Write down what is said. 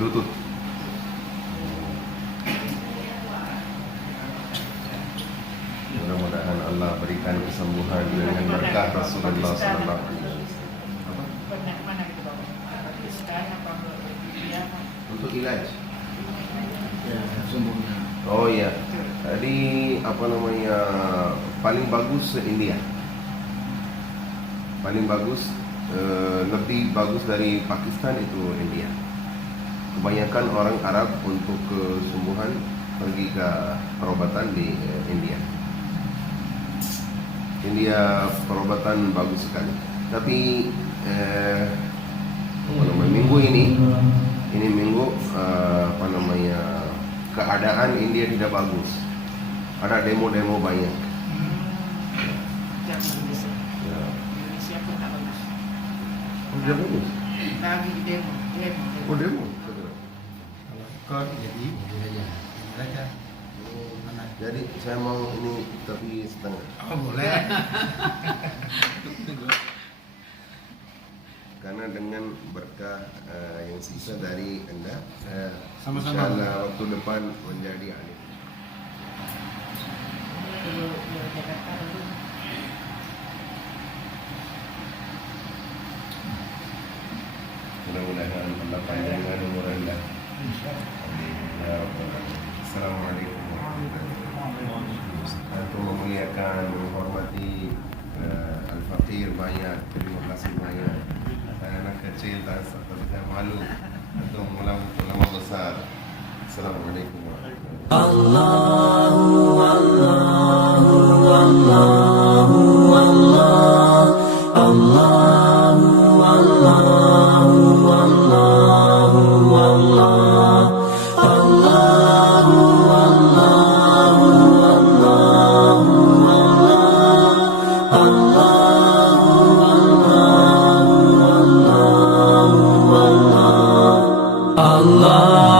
lutut. Mudah-mudahan Allah berikan kesembuhan dengan berkah Rasulullah Sallallahu Alaihi Wasallam. Mana gitu Bapak? Pakistan apa India? Untuk ilaj. Ya, sembuhnya. Oh iya. Tadi apa namanya, paling bagus India. Paling bagus, lebih bagus dari Pakistan itu India. Kebanyakan orang Arab untuk kesembuhan pergi ke perobatan di India. India perobatan bagus sekali. Tapi apa namanya, minggu ini minggu apa namanya, keadaan India tidak bagus. Ada demo-demo banyak. Jangan bisa. Ya. Indonesia pun tak bagus. Oh, tidak bagus. Lagi demo. Oh, demo. Kalau ikut jadi mobil aja. Mobil aja. Mana? Jadi saya mau ini tapi setengah. Oh boleh. Karena dengan berkah yang sisa dari Anda, saya Sama-sama. insyaallah waktu depan menjadi alim. Dulu Jakarta dulu. Mudah-mudahan Allah panjangkan umur Anda. Amin. Ya Rabbal Alamin. Assalamualaikum warahmatullahi wabarakatuh. Aku memuliakan, menghormati Al-Faqir banyak. Terima kasih banyak. Saya anak kecil, tapi saya malu untuk ulama besar. Assalamualaikum warahmatullahi Allah